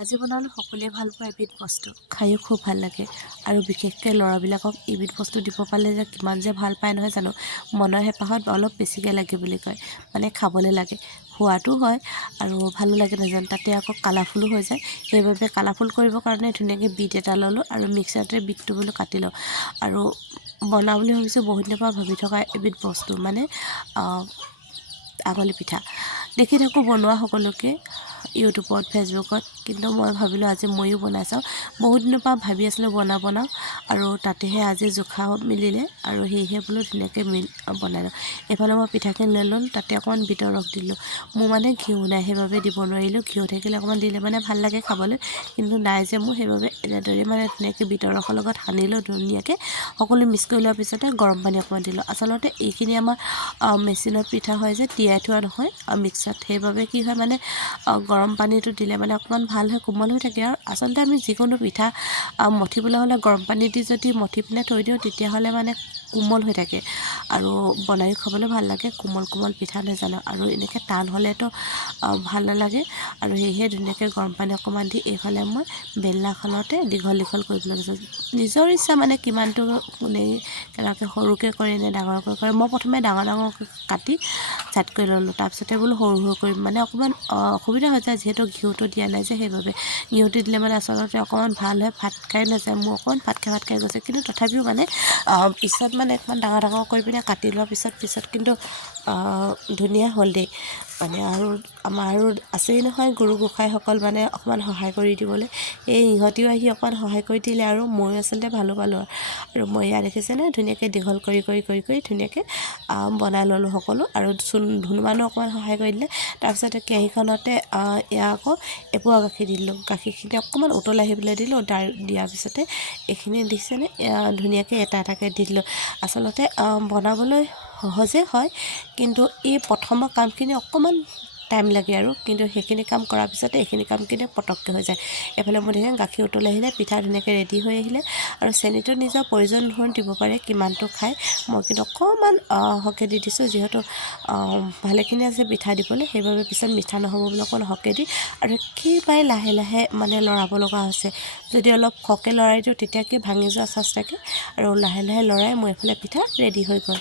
আজি বনালোঁ সকলোৱে ভাল পোৱা এবিধ বস্তু খায়ো খুব ভাল লাগে আৰু বিশেষকৈ ল'ৰাবিলাকক এবিধ বস্তু দিব পালে যে কিমান যে ভাল পায় নহয় জানো মনৰ হেঁপাহত অলপ বেছিকৈ লাগে বুলি কয় মানে খাবলৈ লাগে সোৱাদো হয় আৰু ভালো লাগে নাজানো তাতে আকৌ কালাৰফুলো হৈ যায় সেইবাবে কালাৰফুল কৰিবৰ কাৰণে ধুনীয়াকৈ বিট এটা ল'লোঁ আৰু মিক্সাৰতে বিটটো বোলো কাটি লওঁ আৰু বনাওঁ বুলি ভাবিছোঁ বহুত দিনৰ পৰা ভাবি থকা এবিধ বস্তু মানে আঙুলি পিঠা দেখি থাকোঁ বনোৱা সকলোকে ইউটিউবত ফেচবুকত কিন্তু মই ভাবিলোঁ আজি ময়ো বনাই চাওঁ বহুত দিনৰ পৰা ভাবি আছিলোঁ বনাওঁ আৰু তাতেহে আজি জোখা মিলিলে আৰু সেয়েহে বোলো ধুনীয়াকৈ বনাই লওঁ এইফালে মই পিঠাখিনি লৈ ল'ম তাতে অকণমান বিটৰ ৰস দিলোঁ মোৰ মানে ঘিউ নাই সেইবাবে দিব নোৱাৰিলোঁ ঘিউ থাকিলে অকণমান দিলে মানে ভাল লাগে খাবলৈ কিন্তু নাই যে মোৰ সেইবাবে এনেদৰে মানে ধুনীয়াকৈ বিটৰ ৰসৰ লগত সানিলোঁ ধুনীয়াকৈ সকলো মিক্স কৰি লোৱাৰ পিছতে গৰম পানী অকণমান দিলোঁ আচলতে এইখিনি আমাৰ মেচিনৰ পিঠা হয় যে তিয়াই থোৱা নহয় মিক্সাৰত সেইবাবে কি হয় মানে গৰম পানীটো দিলে মানে অকণমান ভাল হয় কোমল হৈ থাকে আৰু আচলতে আমি যিকোনো পিঠা মঠিবলৈ হ'লে গৰম পানী দি যদি মঠি পিনে থৈ দিওঁ তেতিয়াহ'লে মানে কোমল হৈ থাকে আৰু বনাই খাবলৈ ভাল লাগে কোমল কোমল পিঠা নাজানো আৰু এনেকৈ টান হ'লেতো ভাল নালাগে আৰু সেয়েহে ধুনীয়াকৈ গৰম পানী অকণমান দি এইফালে মই বেলনাখনতে দীঘল দীঘল কৰিবলৈ গৈছোঁ নিজৰ ইচ্ছা মানে কিমানটো কোনে কেনেকৈ সৰুকৈ কৰে নে ডাঙৰকৈ কৰে মই প্ৰথমে ডাঙৰ ডাঙৰকৈ কাটি চাট কৰি ল'লোঁ তাৰপিছতে বোলো সৰু সৰু কৰিম মানে অকণমান অসুবিধা হৈ যায় যিহেতু ঘিউটো দিয়া নাই যে সেইবাবে ঘিউটো দিলে মানে আচলতে অকণমান ভাল হয় ভাত খাই নাযায় মোৰ অকণমান ভাত খাই গৈছে কিন্তু তথাপিও মানে পিছত মানে অকণমান ডাঙৰ ডাঙৰ কৰি পিনে কাটি লোৱাৰ পিছত কিন্তু ধুনীয়া হ'ল দেই মানে আৰু আমাৰ আৰু আছেই নহয় গুৰু গোসাঁইসকল মানে অকণমান সহায় কৰি দিবলৈ এই ইহঁতিও আহি অকণমান সহায় কৰি দিলে আৰু ময়ো আচলতে ভালো পালোঁ আৰু মই ইয়াত দেখিছেনে ধুনীয়াকৈ দীঘল কৰি ধুনীয়াকৈ বনাই ল'লোঁ সকলো আৰু ধুনুমানো অকণমান সহায় কৰি দিলে তাৰপিছতে কেৰাহীখনতে এয়া আকৌ এপোৱা গাখীৰ দিলোঁ গাখীৰখিনি অকণমান উতল আহিবলৈ দিলোঁ দিয়াৰ পিছতে এইখিনি দিছেনে ধুনীয়াকৈ এটা এটাকৈ দি দিলোঁ আচলতে বনাবলৈ সহজে হয় কিন্তু এই প্ৰথমৰ কামখিনি অকণমান টাইম লাগে আৰু কিন্তু সেইখিনি কাম কৰাৰ পিছতে এইখিনি কাম কিন্তু পটককৈ হৈ যায় এফালে মোৰ দেখোন গাখীৰ উতল আহিলে পিঠা ধুনীয়াকৈ ৰেডি হৈ আহিলে আৰু চেনিটো নিজৰ প্ৰয়োজন অনুসৰি দিব পাৰে কিমানটো খায় মই কিন্তু অকণমান সৰহকৈ দি দিছোঁ যিহেতু ভালেখিনি আছে পিঠা দিবলৈ সেইবাবে পিছত মিঠা নহ'ব বুলি অকণমান সৰহকৈ দি আৰু একেবাৰে লাহে লাহে মানে লৰাব লগা হৈছে যদি অলপ সৰহকৈ লৰাই দিওঁ তেতিয়া কি ভাঙি যোৱা চান্স থাকে আৰু লাহে লাহে লৰাই মোৰ এইফালে পিঠা ৰেডি হৈ গ'ল।